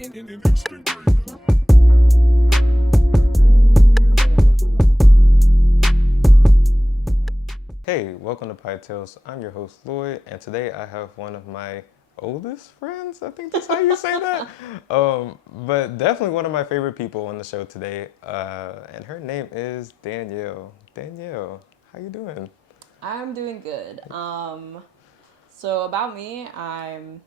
Hey, welcome to Pie Tales. I'm your host Lloyd, and today I have one of my oldest friends. I think that's how you say that. But definitely one of my favorite people on the show today, and her name is Danielle. Danielle, how you doing? I'm doing good. So about me, I'm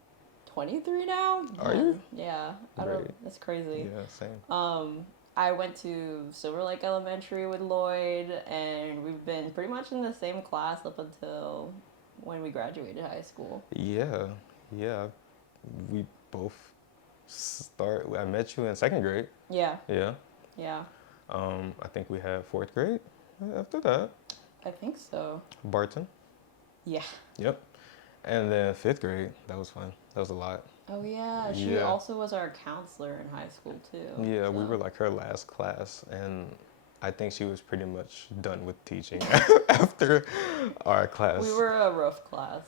23 now. Are you? Yeah, I Great. don't. That's crazy. Yeah, same. I went to Silver Lake Elementary with Lloyd, and we've been pretty much in the same class up until when we graduated high school. Yeah, yeah. We both I met you in second grade. Yeah, Yeah. yeah, I think we had fourth grade after that. I think so. Barton. Yeah. Yep. And then fifth grade, that was fun. That was a lot. Oh yeah, she Yeah. also was our counselor in high school too. Yeah, we so. were like her last class, and I think she was pretty much done with teaching after our class. We were a rough class,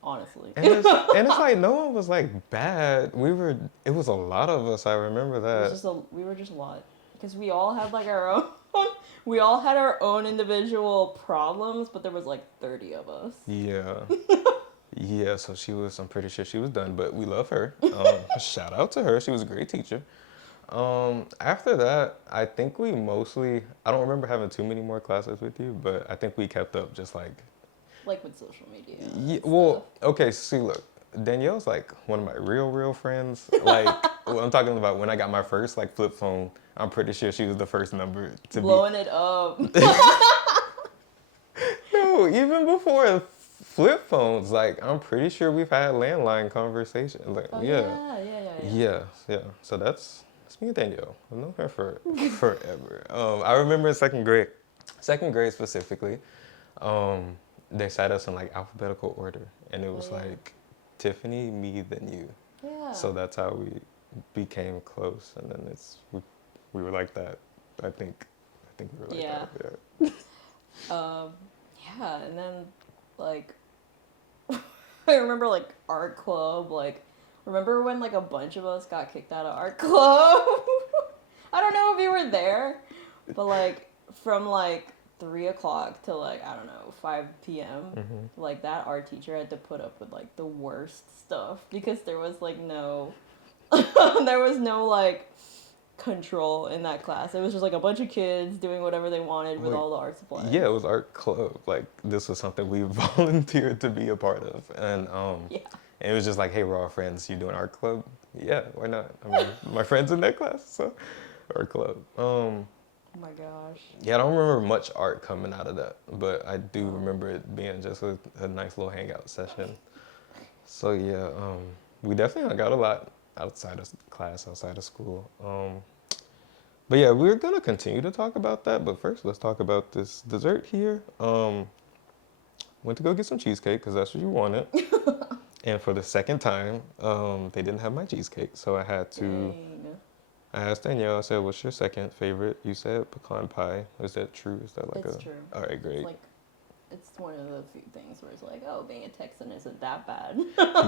honestly. And it's like no one was like bad. It was a lot of us. I remember that. We were just a lot because we all had like our own. We all had our own individual problems, but there was like 30 of us. Yeah. Yeah, so I'm pretty sure she was done, but we love her. Shout out to her. She was a great teacher. After that, I think I don't remember having too many more classes with you, but I think we kept up just like. Like with social media. Yeah, well, okay, see, look, Danielle's like one of my real friends. Like, well, I'm talking about when I got my first like flip phone, I'm pretty sure she was the first number to Blowing it up. No, even before flip phones, like I'm pretty sure we've had landline conversations. Like, Oh, yeah. yeah. So that's me and Danielle. I've known her for forever. I remember in second grade specifically, they sat us in like alphabetical order, and it was yeah. like Tiffany, me, then you. Yeah. So that's how we became close, and then we were like that. I think we were like Yeah. that. Yeah. Yeah, and then like I remember like art club, like remember when like a bunch of us got kicked out of art club? I don't know if you were there, but like from like 3 o'clock to like I don't know 5 p.m. Like that art teacher had to put up with like the worst stuff because there was like no there was no like control in that class. It was just like a bunch of kids doing whatever they wanted with Like, all the art supplies. Yeah, it was art club. Like this was something we volunteered to be a part of, and Yeah. it was just like, hey, we're all friends. You doing art club? Yeah, why not? I mean, my friends in that class, so art club. Oh my gosh. Yeah, I don't remember much art coming out of that, but I do remember it being just a nice little hangout session. So yeah, we definitely got a lot outside of class, outside of school. But yeah, we're gonna continue to talk about that. But first, let's talk about this dessert here. Went to go get some cheesecake because that's what you wanted. And for the second time, they didn't have my cheesecake, so I had to. Dang. I asked Danielle. I said, "What's your second favorite?" You said pecan pie. Is that true? Is that like It's true. All right, great. It's one of the few things where it's like, oh, being a Texan isn't that bad.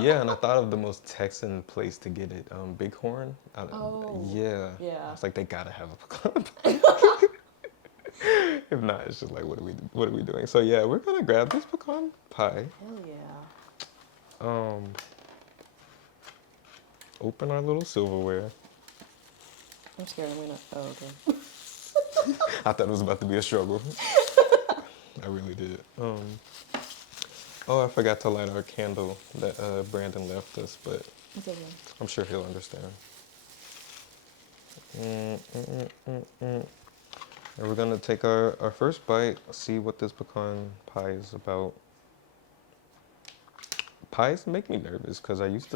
Yeah, and I thought of the most Texan place to get it, Bighorn. Oh. Yeah. Yeah. It's like they gotta have a pecan pie. If not, it's just like, what are we doing? So yeah, we're gonna grab this pecan pie. Hell yeah. Open our little silverware. I'm scared I'm gonna. Oh, okay. I thought it was about to be a struggle. I really did. Oh, I forgot to light our candle that Brandon left us, but It's okay. I'm sure he'll understand. And we're gonna take our first bite, see what this pecan pie is about. Pies make me nervous because I used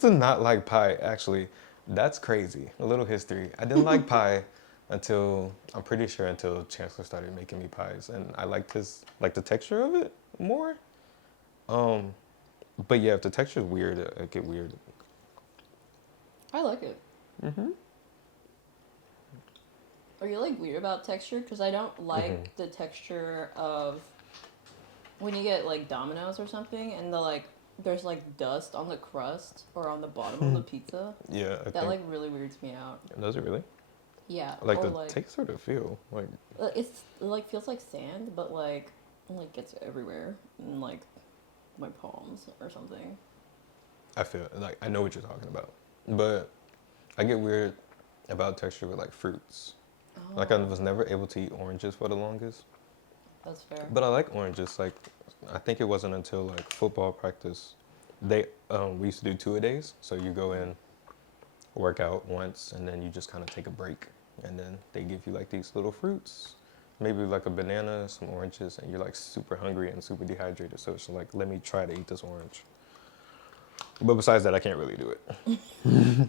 to not like pie. Actually, that's crazy. A little history. I didn't like pie until Chancellor started making me pies, and I liked the texture of it more. But yeah, if the texture is weird, it get weird. I like it. Are you like weird about texture? Because I don't like the texture of when you get like Domino's or something, and the like there's like dust on the crust or on the bottom of the pizza. Yeah, I That think. like really weirds me out. Does it really? Yeah, Like or the like taste or the feel? Like, it like feels like sand, but like it, like gets everywhere in like my palms or something. I feel like I know what you're talking about, but I get weird about texture with like fruits. Like I Oh, was never able to eat oranges for the longest, that's fair. but I like oranges. Like I think it wasn't until like football practice, they we used to do 2-a-days. So you go in, work out once, and then you just kind of take a break, and then they give you like these little fruits, maybe like a banana, some oranges, and you're like super hungry and super dehydrated. So it's like, let me try to eat this orange. But besides that, I can't really do it.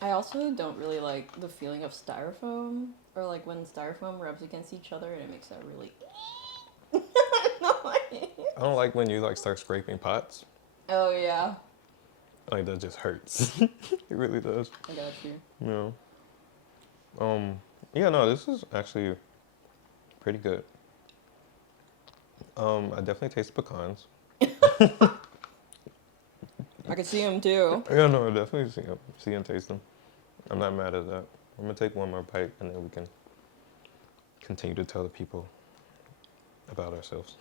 I also don't really like the feeling of styrofoam or like when styrofoam rubs against each other and it makes that really. I don't like when you like start scraping pots. Oh yeah, Like that just hurts. It really does. I got you. Yeah. Yeah, no, this is actually pretty good. I definitely taste pecans. I can see them too. Yeah, no, I definitely see and taste them. I'm not mad at that. I'm gonna take one more bite and then we can continue to tell the people about ourselves.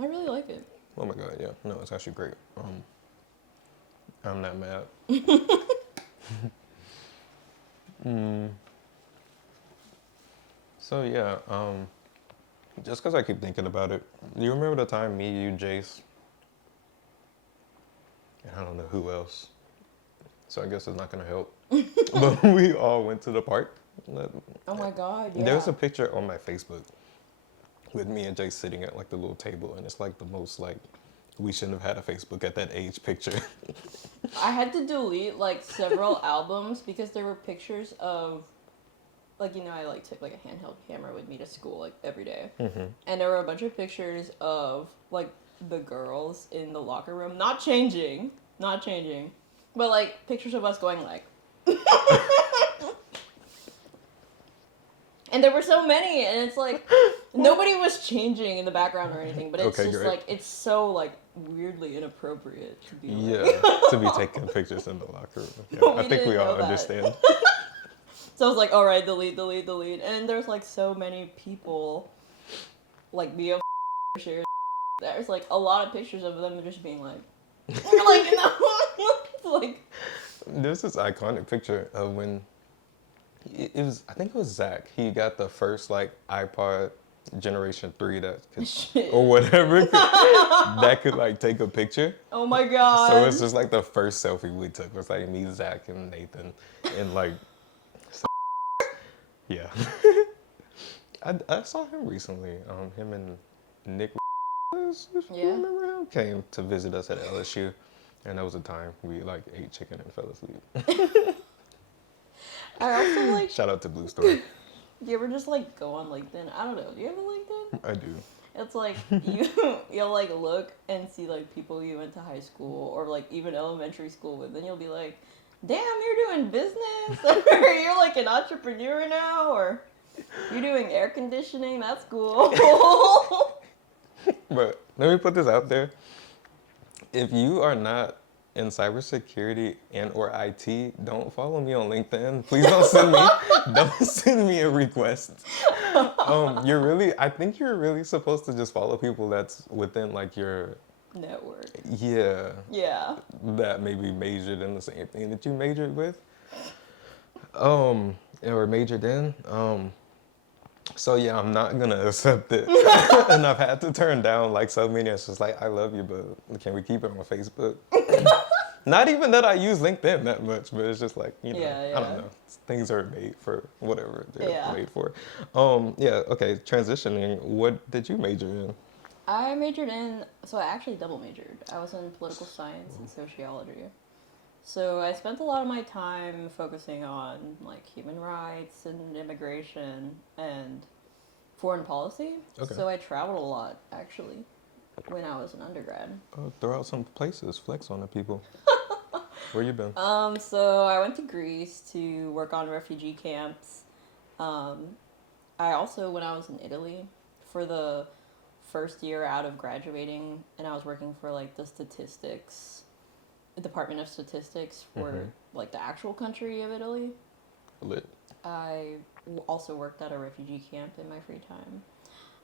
I really like it. Oh my god, yeah. No, it's actually great. I'm not mad. So yeah, just because I keep thinking about it, do you remember the time me, you, Jace, and I don't know who else, so I guess it's not gonna help, but we all went to the park? Oh my god, yeah. There's a picture on my Facebook with me and Jace sitting at like the little table, and it's like the most like, we shouldn't have had a Facebook at that age picture. I had to delete like several albums because there were pictures of, like, you know, I like took like a handheld camera with me to school like every day. And there were a bunch of pictures of like the girls in the locker room, not changing, but like pictures of us going like. And there were so many, and it's like nobody was changing in the background or anything, but it's Okay, just great. like it's so like weirdly inappropriate to be like. Yeah, to be taking pictures in the locker room. Yeah, We I think didn't we all know that. understand. So I was like, all right, delete, delete, delete, and there's like so many people, like me, shares. There's like a lot of pictures of them just being like, you're like, you know, like. There's this iconic picture of when it was, I think it was Zach. He got the first like iPod Generation 3 that could, Shit. or whatever, that could like take a picture. Oh my god. So it's just like the first selfie we took was like me, Zach, and Nathan, and like, yeah. I saw him recently. Him and Nick, if Yeah. you remember him, came to visit us at LSU, and that was a time we like ate chicken and fell asleep. I also like. Shout out to Blue Store. Do you ever just like go on LinkedIn? I don't know. Do you have a LinkedIn? I do. It's like you'll like look and see like people you went to high school or like even elementary school with, and you'll be like, "Damn, you're doing business," or "You're like an entrepreneur now," or "You're doing air conditioning." That's cool. But let me put this out there. If you are not in cybersecurity and or IT, don't follow me on LinkedIn. Please don't send me a request. I think you're really supposed to just follow people that's within like your Network. yeah, Yeah. that maybe majored in the same thing that you majored with. Or majored in. So yeah, I'm not gonna accept it. And I've had to turn down like so many. It's just like, I love you, but can we keep it on Facebook? Not even that I use LinkedIn that much, but it's just like, you know, Yeah, I don't yeah. know. Things are made for whatever they're Yeah. made for. Yeah, okay, transitioning. What did you major in? I majored in, so I actually double majored. I was in political science and sociology. So I spent a lot of my time focusing on like human rights and immigration and foreign policy. Okay. So I traveled a lot actually when I was an undergrad. Throw out some places, flex on the people. Where you been? So I went to Greece to work on refugee camps. Um, I also, when I was in Italy, for the first year out of graduating, and I was working for like the Department of Statistics for Mm-hmm. like the actual country of Italy. Lit. I also worked at a refugee camp in my free time.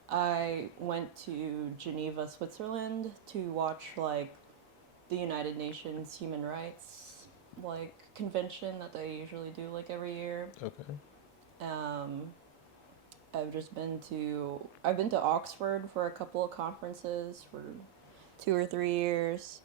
I went to Geneva, Switzerland to watch like the United Nations Human Rights like convention that they usually do like every year. Okay. Um, I've been to Oxford for a couple of conferences for 2 or 3 years.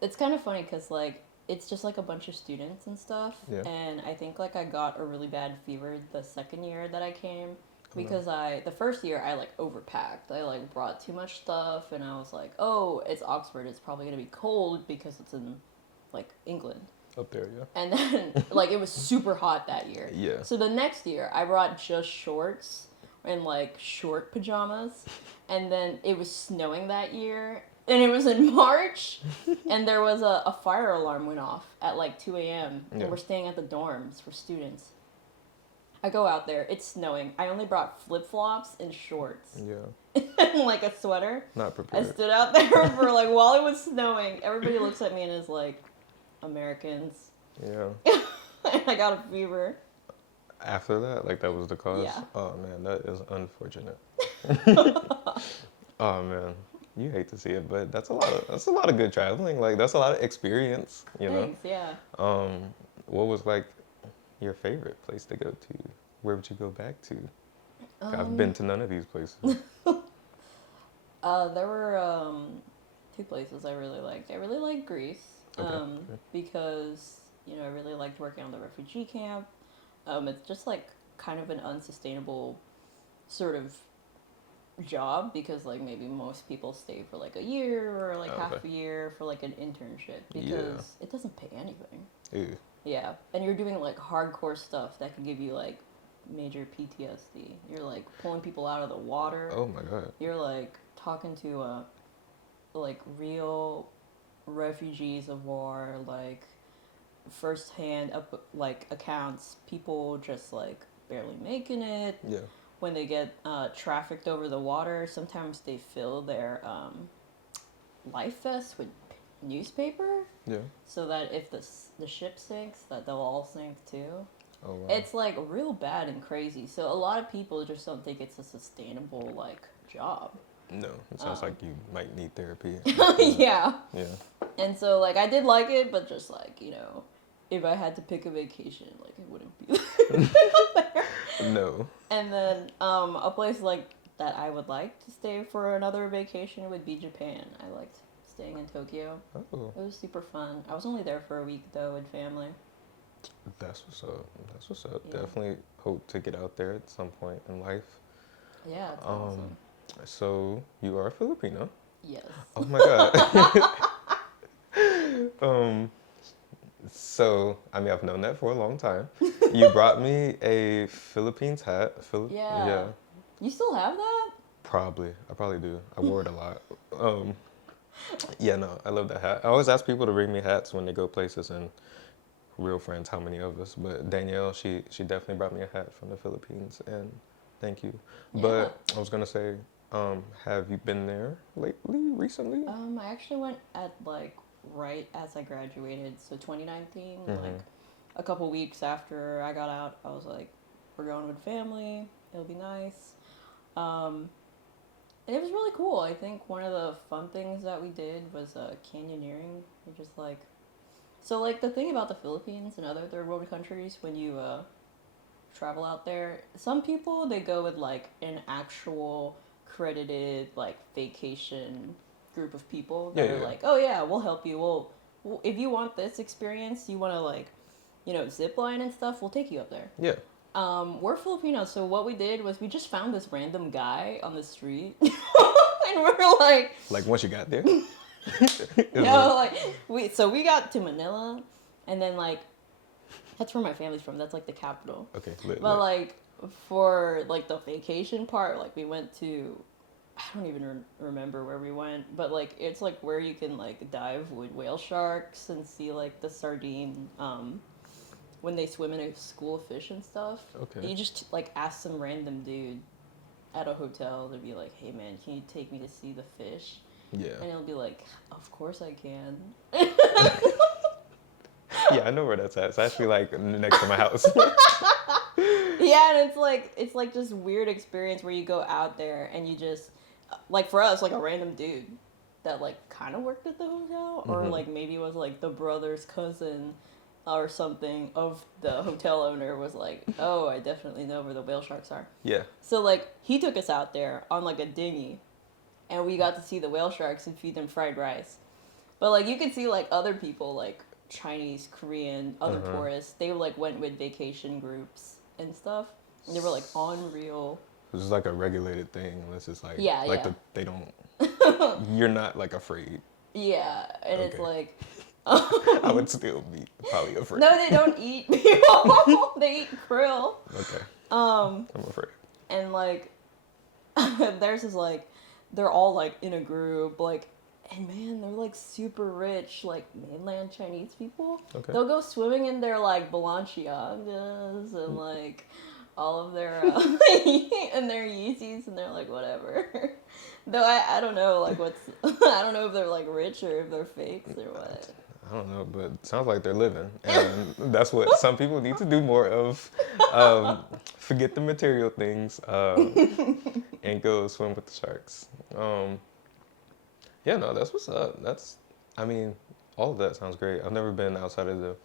It's kind of funny because like it's just like a bunch of students and stuff, Yeah. and I think like I got a really bad fever the second year that I came Oh no. because I the first year I like overpacked. I like brought too much stuff, and I was like, oh, it's Oxford. It's probably gonna be cold because it's in like England. Up there, yeah. And then like it was super hot that year. Yeah. So the next year I brought just shorts and like short pajamas, and then it was snowing that year, and it was in March, and there was a fire alarm went off at like 2 a.m. Yeah. and we're staying at the dorms for students. I go out there, it's snowing. I only brought flip flops and shorts Yeah. and like a sweater. Not I prepared. stood out there for like while it was snowing. Everybody looks at me and is like, Americans. Yeah. And I got a fever. After that, like that was the cause. Yeah. Oh man, that is unfortunate. Oh man, you hate to see it, but that's a lot of good traveling. Like that's a lot of experience, you know. Thanks, yeah. Um, what was like your favorite place to go to? Where would you go back to? I've been to none of these places. There were two places I really liked. I really liked Greece Okay. Okay. because I really liked working on the refugee camp. It's just like kind of an unsustainable sort of job because like maybe most people stay for like a year or like Okay. half a year for like an internship because Yeah. it doesn't pay anything. Ew. Yeah, and you're doing like hardcore stuff that could give you like major PTSD. You're like pulling people out of the water. Oh my god. You're like talking to like real refugees of war, like firsthand up like accounts. People just like barely making it Yeah. when they get trafficked over the water. Sometimes they fill their life vests with newspaper Yeah. so that if the ship sinks, that they'll all sink too. Oh wow. It's like real bad and crazy. So a lot of people just don't think it's a sustainable like job. No, it sounds like you might need therapy. Yeah. Yeah. And so like I did like it, but just like, if I had to pick a vacation, like it wouldn't be there. No. And then a place like that I would like to stay for another vacation would be Japan. I liked staying in Tokyo. Oh, It was super fun. I was only there for a week though with family. that's what's up. That's what's up. Yeah. Definitely hope to get out there at some point in life. Yeah, it's awesome. So you are Filipino. Yes. Oh my god. So I mean I've known that for a long time. You brought me a Philippines hat. Yeah. Yeah. You still have that? Probably. I probably do. I wore it a lot. Yeah, no, I love that hat. I always ask people to bring me hats when they go places and real friends, how many of us. But Danielle, she definitely brought me a hat from the Philippines and thank you. Yeah. But I was gonna say, have you been there recently? I actually went at like right as I graduated, so 2019, Mhm. like a couple weeks after I got out, I was like, we're going with family. It'll be nice. And it was really cool. I think one of the fun things that we did was canyoneering. We just like, so like the thing about the Philippines and other third world countries when you travel out there, some people they go with like an actual credited like vacation group of people that Yeah, are yeah. like, oh yeah, we'll help you. We'll if you want this experience, you want to like, zip line and stuff, we'll take you up there. Yeah. We're Filipinos, so what we did was we just found this random guy on the street, and we're like, Like once you got there. we got to Manila, and then like, that's where my family's from. That's like the capital. Okay, lit, But lit. like for like the vacation part, like we went to, I don't even remember where we went, but like it's like where you can like dive with whale sharks and see like the sardine when they swim in a school of fish and stuff. Okay. You just like ask some random dude at a hotel to be like, "Hey man, can you take me to see the fish?" Yeah. And he'll be like, "Of course I can." Yeah, I know where that's at. It's actually like next to my house. Yeah, and it's like this weird experience where you go out there and you just like for us like a random dude that like kind of worked at the hotel or Mhm. like maybe was like the brother's cousin or something of the hotel owner was like, "Oh, I definitely know where the whale sharks are." Yeah. So like he took us out there on like a dinghy and we got to see the whale sharks and feed them fried rice. But like you could see like other people like Chinese, Korean, other Uh-huh. tourists, they like went with vacation groups and stuff. And they were like unreal. It's just like a regulated thing. Unless it's Yeah, like yeah. they don't. You're not like afraid. Yeah, and it's Okay. like I would still be probably afraid. no, they don't eat people. They eat krill. Okay. Um, I'm afraid. and like theirs is like they're all like in a group, like and man, they're like super rich, like mainland Chinese people. Okay. They'll go swimming in their like Balenciagas and like all of their and their Yeezys, and they're like whatever. Though I don't know like what's I don't know if they're like rich or if they're fakes or what. I don't know, but it sounds like they're living, and that's what some people need to do more of. Forget the material things, and go swim with the sharks. Yeah, no, that's what's up. I mean, all of that sounds great. I've never been outside of the,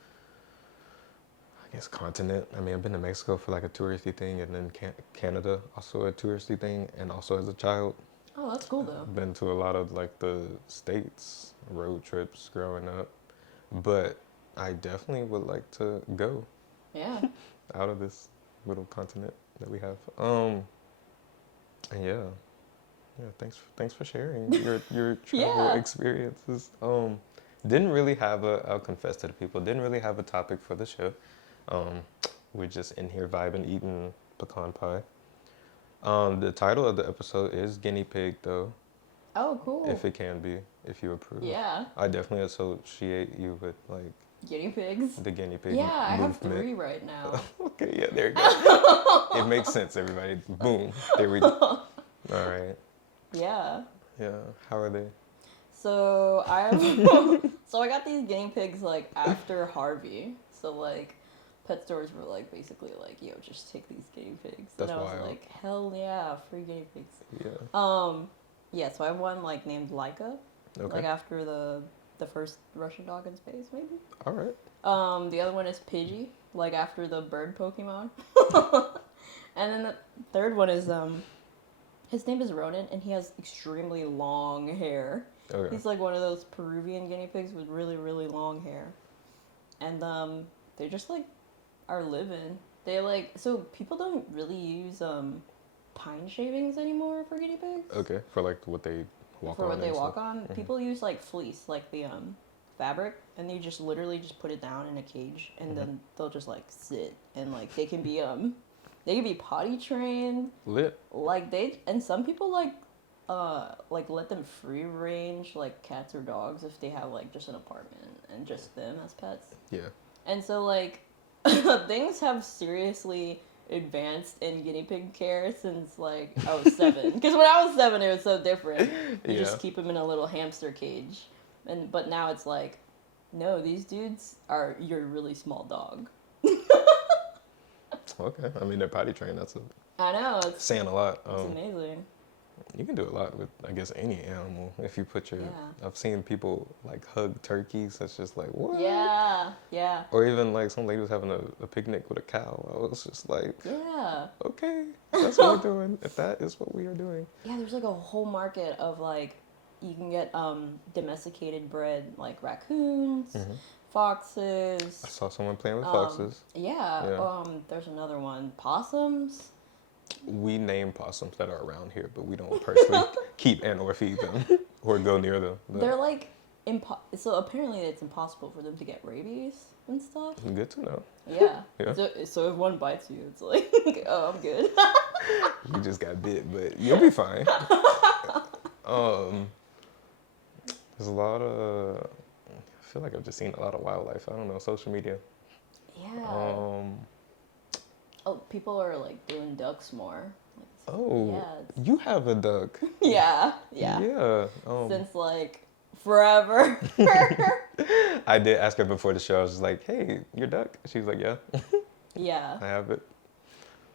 I guess, continent. I mean, I've been to Mexico for like a touristy thing, and then Canada, also a touristy thing, and also as a child. Oh, that's cool though. I've been to a lot of like the states road trips growing up, but I definitely would like to go Yeah. out of this little continent that we have. And yeah, thanks for sharing your travel Yeah. experiences. Didn't really have I'll confess to the people, didn't really have a topic for the show. Um, we're just in here vibing, eating pecan pie. The title of the episode is Guinea Pig, though, Oh, cool. if it can be, if you approve. Yeah. I definitely associate you with like Guinea pigs. the guinea pig Yeah, I have movement. 3 right now. Okay, yeah, there you go. It makes sense, everybody. Boom, there we go. All right. Yeah. Yeah, how are they? So I have, so I got these guinea pigs like after Harvey. So like, pet stores were like basically like, yo, just take these guinea pigs. That's and I was wild. like, hell yeah, free guinea pigs. Yeah. Yeah. So I have one like named Laika, Okay. like after the first Russian dog in space, maybe. All right. The other one is Pidgey, like after the bird Pokemon. And then the third one is his name is Ronan, and he has extremely long hair. Okay. He's like one of those Peruvian guinea pigs with really, really long hair. And they just like are living. They like so people don't really use pine shavings anymore for guinea pigs. Okay. For like what they walk For on. what they and walk stuff. on. Mhm. People use like fleece, like the fabric, and they just literally just put it down in a cage, and then they'll just like sit and like they can be potty trained. Lit. Like and some people like let them free range like cats or dogs if they have like just an apartment and just them as pets. Yeah. And so like things have seriously advanced in guinea pig care since like I was 7. Because when I was 7, it was so different. You Yeah. just keep them in a little hamster cage, but now it's like, no, these dudes are your really small dog. Okay. I mean, they're potty trained. That's I know it's saying a lot. amazing. You can do a lot with, I guess, any animal if you put your. Yeah. I've seen people like hug turkeys. That's just like what? Yeah, yeah, Or even like some lady was having a picnic with a cow. I was just like, yeah. okay, that's what we're doing. If that is what we are doing. Yeah, there's like a whole market of like you can get domesticated bred like raccoons, Mhm. foxes. I saw someone playing with foxes. Yeah, Yeah. there's another one, possums. We name possums that are around here, but we don't personally keep and or feed them or go near them. But They're like so apparently it's impossible for them to get rabies and stuff. good to know. Yeah. Yeah. So if one bites you, it's like, oh, I'm good. You just got bit, but you'll be fine. There's a lot of. I feel like I've just seen a lot of wildlife. I don't know, social media. Yeah. Um, Oh, people are like doing ducks more. oh, Yeah. you have a duck. Yeah. Yeah. Yeah. Since like forever. I did ask her before the show. I was just like, "Hey, your duck?" She was like, "Yeah, Yeah. I have it."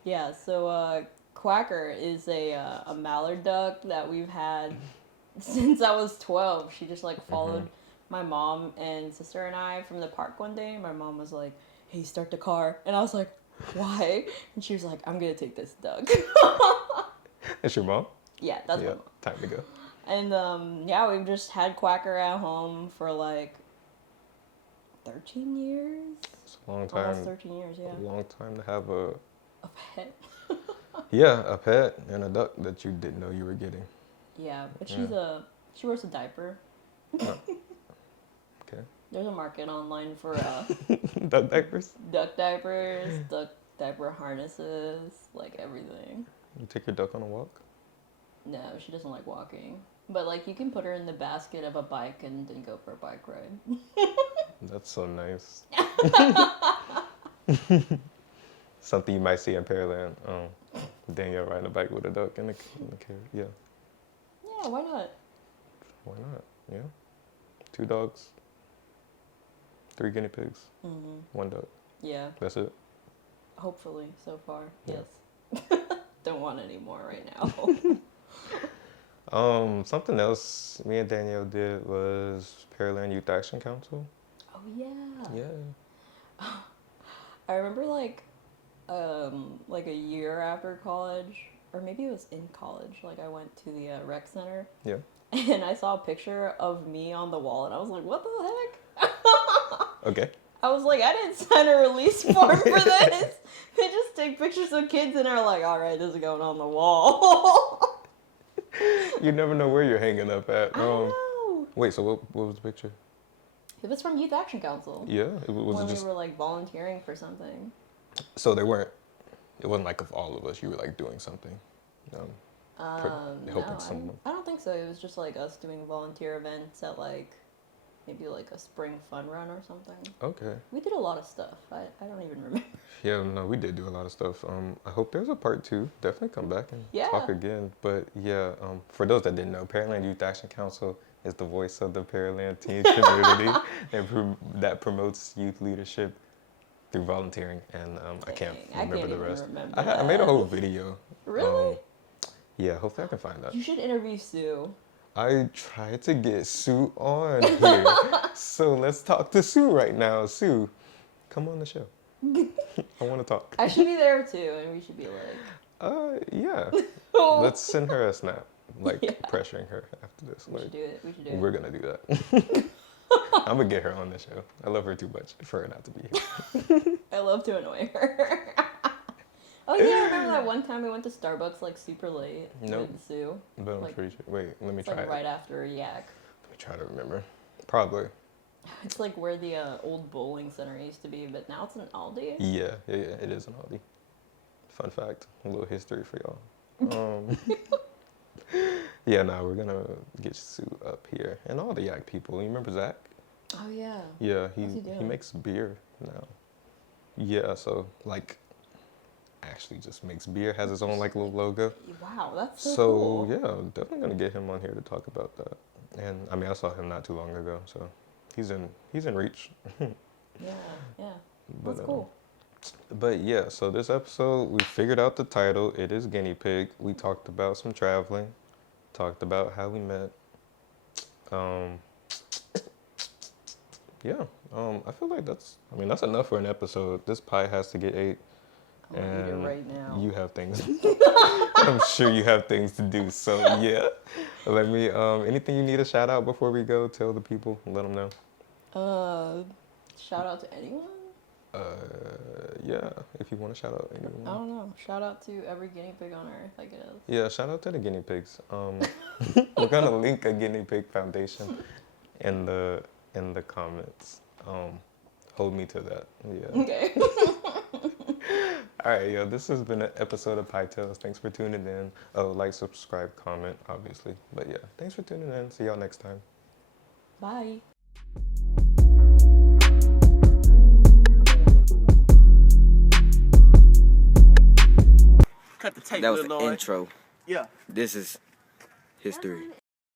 Yeah. So Quacker is a mallard duck that we've had since I was 12. She just like followed my mom and sister and I from the park one day. My mom was like, "Hey, start the car," and I was like, "Why?" And she was like, "I'm gonna take this duck." That's your mom? Yeah, that's my Yeah, mom. time to go. And yeah, we've just had Quacker at home for like 13 years. It's a long Almost time. 13 years, yeah. A long time to have a A pet. yeah, a pet and a duck that you didn't know you were getting. Yeah, but Yeah. she wears a diaper. Oh, okay. There's a market online for Duck diapers. duck diapers, duck diaper harnesses, like everything. You take your duck on a walk. No, she doesn't like walking. But like you can put her in the basket of a bike and then go for a bike ride. That's so nice. Something you might see in Pearland. Danielle riding a bike with a duck in the carriage. Yeah. Yeah, why not? Why not? Yeah. 2 dogs, 3 guinea pigs, 1 duck. Yeah, That's it. hopefully so far. Yeah. Yes. Don't want any more right now. Something else me and Danielle did was Pearland Youth Action Council. Oh yeah. Yeah. I remember like a year after college, or maybe it was in college. Like I went to the rec center, Yeah. and I saw a picture of me on the wall, and I was like, "What the heck?" Okay. I was like, "I didn't sign a release form for this." They just take pictures of kids, and are like, "All right, this is going on the wall." You never know where you're hanging up at. I know. Wait, so what was the picture? It was from Youth Action Council. Yeah, was When it just we were like volunteering for something. so they weren't? It wasn't like of all of us. You were like doing something. Helping No, someone. I don't think so. It was just like us doing volunteer events at like maybe like a spring fun run or something. Okay. We did a lot of stuff. I don't even remember. Yeah, no, we did do a lot of stuff. I hope there's a part 2. Definitely come back and Yeah. talk again. But yeah, for those that didn't know, Pearland Youth Action Council is the voice of the Pearland teen community that promotes youth leadership through volunteering. And I can't remember the rest. I made a whole video. Really? Yeah, hopefully I can find that. You should interview Sue. I tried to get Sue on here. So let's talk to Sue right now. Sue, come on the show. I want to talk. I should be there too, and we should be like. Yeah. Let's send her a snap, like pressuring her after this. We Like, should do it. We should do it. we're gonna do that. I'm gonna get her on the show. I love her too much for her not to be here. I love to annoy her. Oh yeah, I remember that one time we went to Starbucks like super late Nope. with Sue. But I'm Like, pretty sure. Wait, let me It's try like it. right after Yak. Let me try to remember. Probably. It's like where the old bowling center used to be, but now it's an Aldi. Yeah. It is an Aldi. Fun fact. A little history for y'all. Yeah, no, we're gonna get Sue up here and all the Yak people. You remember Zach? Oh yeah. Yeah, What's he he doing? makes beer now. Yeah, so like actually just makes beer, has his own like little logo. Wow, that's so, So cool. yeah, definitely gonna get him on here to talk about that. And I mean I saw him not too long ago, so he's in reach. Yeah, yeah. But, That's cool. But yeah, so this episode we figured out the title. It is Guinea Pig. We talked about some traveling, talked about how we met. Yeah, I feel like that's enough for an episode. This pie has to get ate. I'm gonna eat it right now. You have things. I'm sure you have things to do. So yeah, let me. Anything you need to shout out before we go? Tell the people. Let them know. Shout out to anyone? Yeah. If you want to shout out anyone. I don't know. Shout out to every guinea pig on earth, I guess. Yeah. Shout out to the guinea pigs. We're gonna link a guinea pig foundation in the comments. Hold me to that. Yeah. Okay. All right, yo, this has been an episode of Pie Tales. Thanks for tuning in. Oh, like, subscribe, comment, obviously. But yeah, thanks for tuning in. See y'all next time. Bye. Cut the tape, That was little the Lloyd. intro. Yeah. This is history.